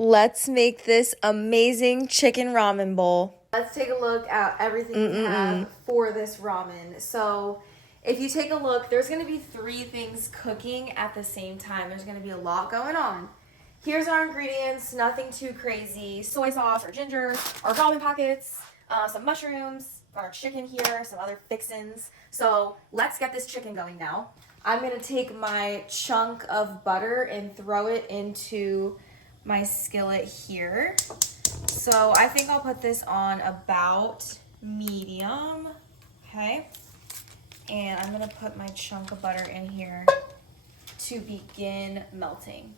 Let's make this amazing chicken ramen bowl. Let's take a look at everything we have for this ramen. So if you take a look, there's going to be 3 things cooking at the same time. There's going to be a lot going on. Here's our ingredients, nothing too crazy. Soy sauce or ginger, our ramen packets, some mushrooms, our chicken here, some other fixins. So let's get this chicken going now. I'm going to take my chunk of butter and throw it into my skillet here. So I think I'll put this on about medium, okay? And I'm gonna put my chunk of butter in here to begin melting.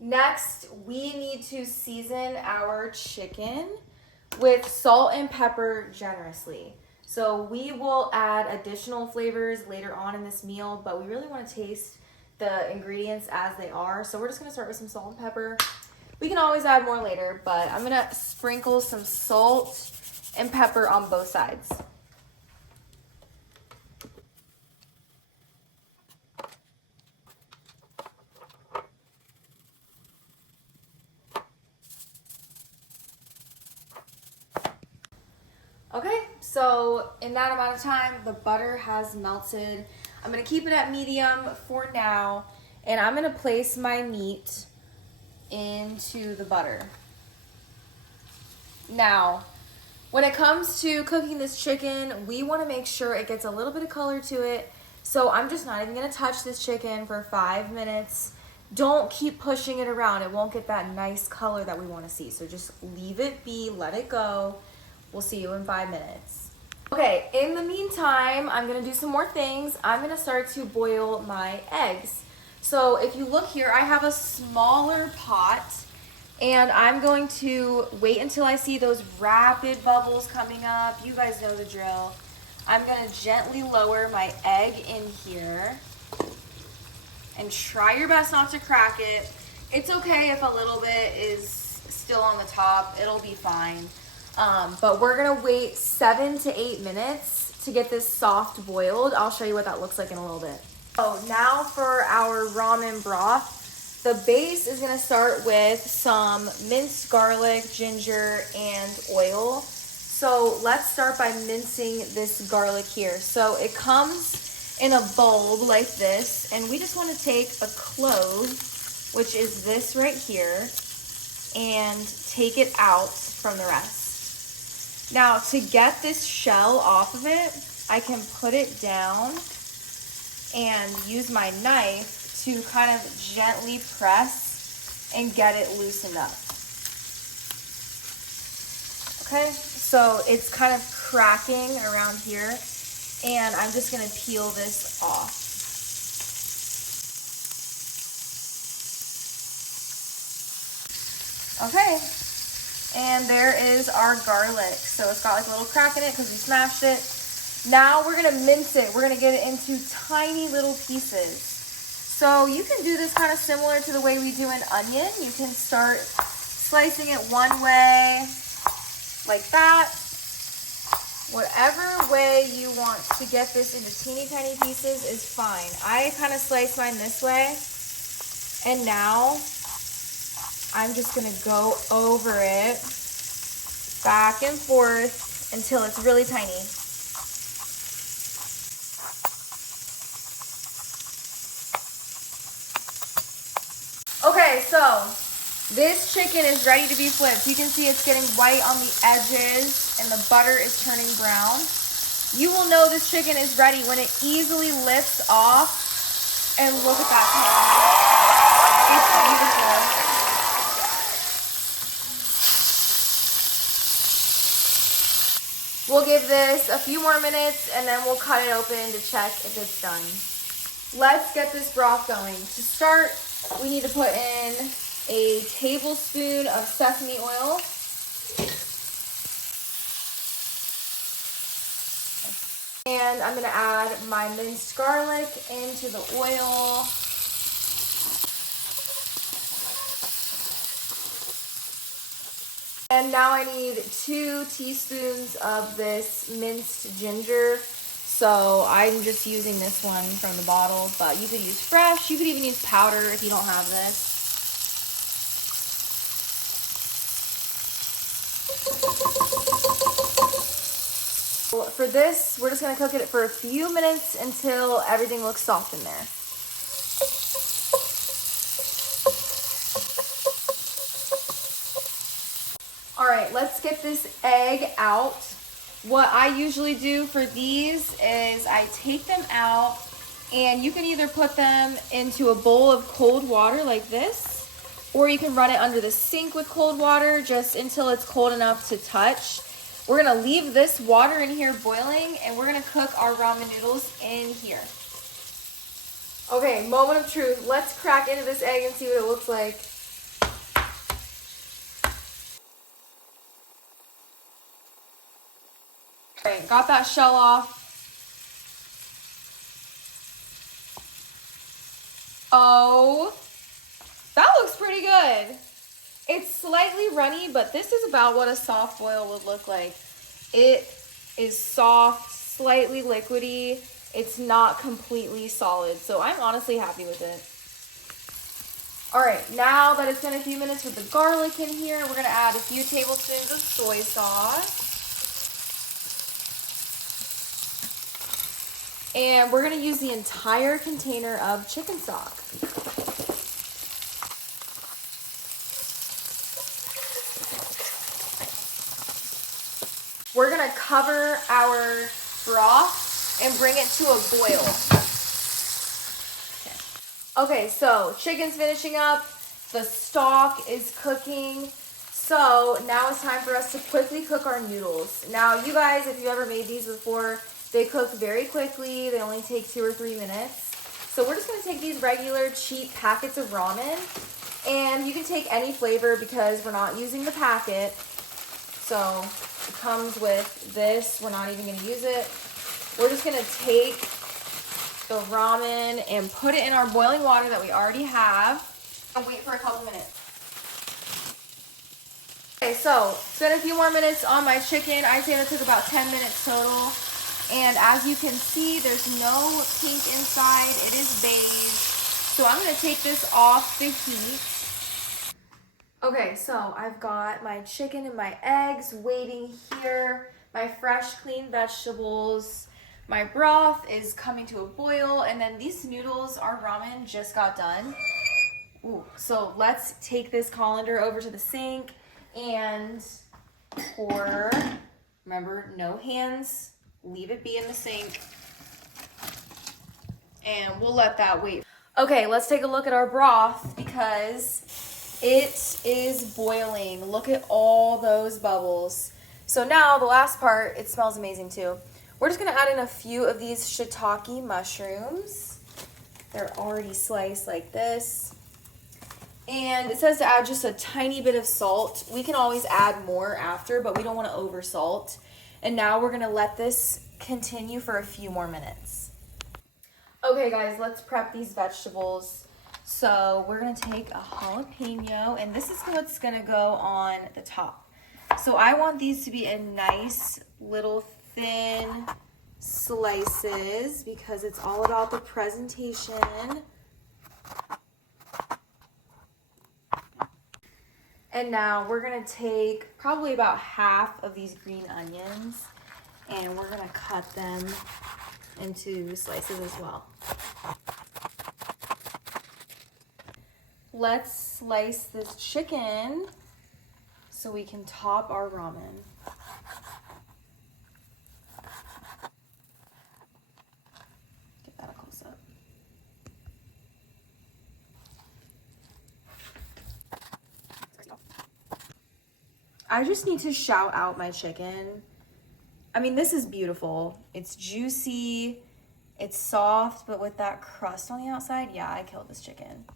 Next, we need to season our chicken with salt and pepper generously. So we will add additional flavors later on in this meal, but we really want to taste the ingredients as they are. So we're just gonna start with some salt and pepper. We can always add more later, but I'm gonna sprinkle some salt and pepper on both sides. Okay, so in that amount of time, the butter has melted. I'm gonna keep it at medium for now, and I'm gonna place my meat into the butter. Now, when it comes to cooking this chicken, we want to make sure it gets a little bit of color to it. So I'm just not even going to touch this chicken for 5 minutes. Don't keep pushing it around. It won't get that nice color that we want to see. So just leave it be, let it go. We'll see you in 5 minutes. Okay, in the meantime, I'm going to do some more things. I'm going to start to boil my eggs. So if you look here, I have a smaller pot, and I'm going to wait until I see those rapid bubbles coming up. You guys know the drill. I'm going to gently lower my egg in here, and try your best not to crack it. It's okay if a little bit is still on the top. It'll be fine. But we're going to wait 7 to 8 minutes to get this soft boiled. I'll show you what that looks like in a little bit. So now for our ramen broth. The base is gonna start with some minced garlic, ginger, and oil. So let's start by mincing this garlic here. So it comes in a bowl like this, and we just wanna take a clove, which is this right here, and take it out from the rest. Now to get this shell off of it, I can put it down and use my knife to kind of gently press and get it loosened up. Okay, so it's kind of cracking around here, and I'm just gonna peel this off. Okay, and there is our garlic. So it's got like a little crack in it because we smashed it. Now we're gonna mince it. We're gonna get it into tiny little pieces. So you can do this kind of similar to the way we do an onion. You can start slicing it one way, like that. Whatever way you want to get this into teeny tiny pieces is fine. I kind of slice mine this way. And now I'm just gonna go over it back and forth until it's really tiny. Okay, so this chicken is ready to be flipped. You can see it's getting white on the edges and the butter is turning brown. You will know this chicken is ready when it easily lifts off, and look at that. It's beautiful. We'll give this a few more minutes and then we'll cut it open to check if it's done. Let's get this broth going. To start, we need to put in a tablespoon of sesame oil. And I'm gonna add my minced garlic into the oil. And now I need 2 teaspoons of this minced ginger. So I'm just using this one from the bottle, but you could use fresh. You could even use powder if you don't have this. For this, we're just gonna cook it for a few minutes until everything looks soft in there. All right, let's get this egg out. What I usually do for these is I take them out, and you can either put them into a bowl of cold water like this, or you can run it under the sink with cold water just until it's cold enough to touch. We're gonna leave this water in here boiling, and we're gonna cook our ramen noodles in here. Okay, moment of truth. Let's crack into this egg and see what it looks like. Alright, got that shell off. Oh, that looks pretty good. It's slightly runny, but this is about what a soft boil would look like. It is soft, slightly liquidy. It's not completely solid, so I'm honestly happy with it. All right, now that it's been a few minutes with the garlic in here, we're gonna add a few tablespoons of soy sauce. And we're gonna use the entire container of chicken stock. We're gonna cover our broth and bring it to a boil. Okay, so chicken's finishing up, the stock is cooking. So now it's time for us to quickly cook our noodles. Now you guys, if you ever made these before, they cook very quickly. They only take 2 or 3 minutes. So we're just gonna take these regular cheap packets of ramen, and you can take any flavor because we're not using the packet. So it comes with this. We're not even gonna use it. We're just gonna take the ramen and put it in our boiling water that we already have and wait for a couple minutes. Okay, so it's been a few more minutes on my chicken. I'd say that took about 10 minutes total. And as you can see, there's no pink inside. It is beige. So I'm gonna take this off the heat. Okay, so I've got my chicken and my eggs waiting here, my fresh, clean vegetables. My broth is coming to a boil, and then these noodles, our ramen just got done. Ooh, so let's take this colander over to the sink and pour, remember, no hands, leave it be in the sink, and we'll let that wait. Okay, let's take a look at our broth because it is boiling. Look at all those bubbles. So now the last part, it smells amazing too. We're just gonna add in a few of these shiitake mushrooms. They're already sliced like this. And it says to add just a tiny bit of salt. We can always add more after, but we don't wanna over salt. And now we're gonna let this continue for a few more minutes. Okay guys, let's prep these vegetables. So we're gonna take a jalapeno, and this is what's gonna go on the top. So I want these to be in nice little thin slices because it's all about the presentation. And now we're gonna take probably about half of these green onions, and we're gonna cut them into slices as well. Let's slice this chicken so we can top our ramen. Get that a close up. I just need to shout out my chicken. I mean, this is beautiful. It's juicy, it's soft, but with that crust on the outside, yeah, I killed this chicken.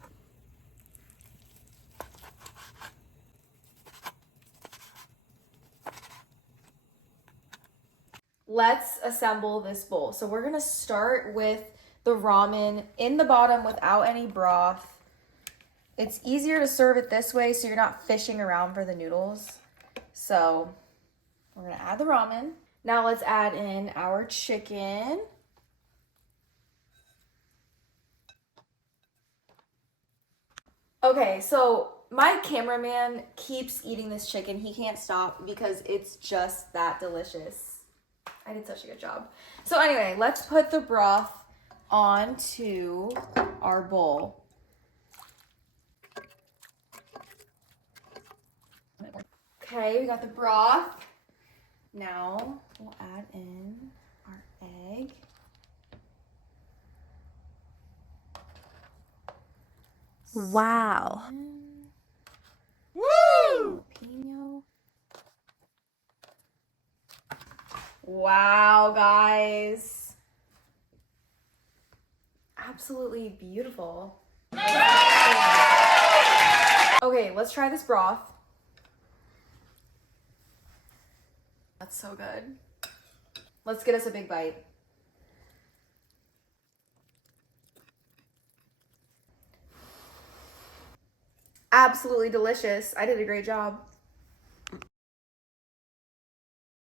Let's assemble this bowl. So we're gonna start with the ramen in the bottom without any broth. It's easier to serve it this way so you're not fishing around for the noodles. So we're gonna add the ramen. Now let's add in our chicken. Okay, so my cameraman keeps eating this chicken. He can't stop because it's just that delicious. I did such a good job. So anyway, let's put the broth onto our bowl. Okay, we got the broth. Now we'll add in our egg. Wow. Woo! Jalapeno. Wow, guys. Absolutely beautiful. Okay, let's try this broth. That's so good. Let's get us a big bite. Absolutely delicious. I did a great job.